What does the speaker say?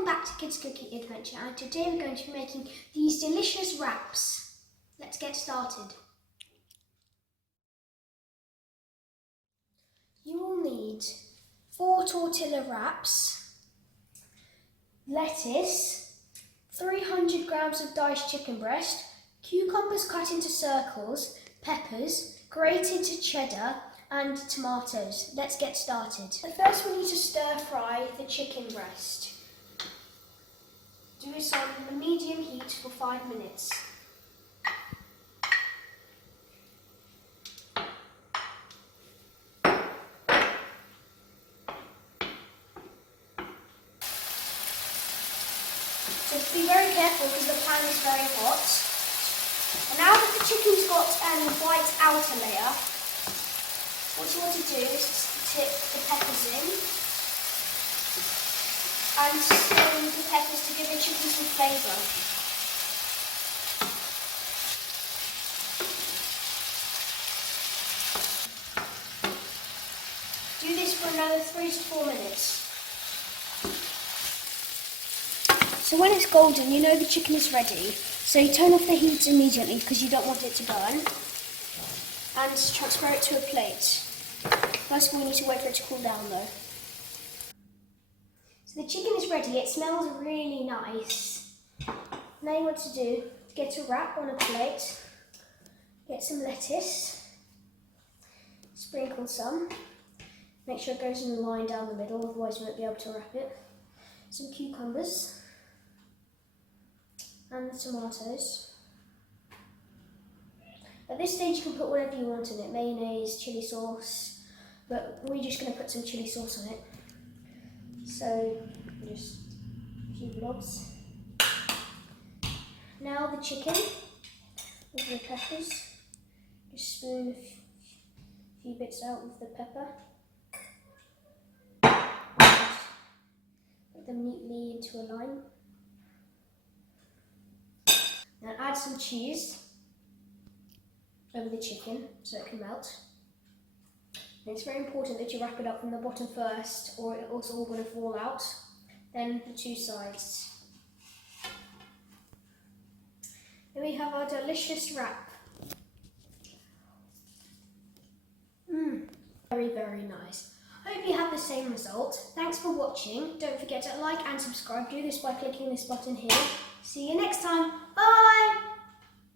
welcome back to Kids Cooking Adventure, and today we're going to be making these delicious wraps. Let's get started. You will need 4 tortilla wraps, lettuce, 300 grams of diced chicken breast, cucumbers cut into circles, peppers, grated cheddar and tomatoes. Let's get started. First we need to stir fry the chicken breast. Do this on a medium heat for 5 minutes. So be very careful because the pan is very hot. And now that the chicken's got a white outer layer, what you want to do is tip the peppers in and stir the peppers to give the chicken some flavour. Do this for another 3 to 4 minutes. So when it's golden, you know the chicken is ready. So you turn off the heat immediately because you don't want it to burn. And transfer it to a plate. First of all, we need to wait for it to cool down though. So the chicken is ready, it smells really nice. Now you want to do, get a wrap on a plate, get some lettuce, sprinkle some, make sure it goes in a line down the middle, otherwise you won't be able to wrap it. Some cucumbers, and the tomatoes. At this stage you can put whatever you want in it, mayonnaise, chilli sauce, but we're just going to put some chilli sauce on it. So, just a few blobs. Now the chicken with the peppers. Just spoon a few bits out with the pepper. And put them neatly into a line. Now add some cheese over the chicken so it can melt. And it's very important that you wrap it up from the bottom first or it's all going to fall out. Then the 2 sides. Then we have our delicious wrap. Very, very nice. Hope you have the same result. Thanks for watching. Don't forget to like and subscribe. Do this by clicking this button here. See you next time. Bye!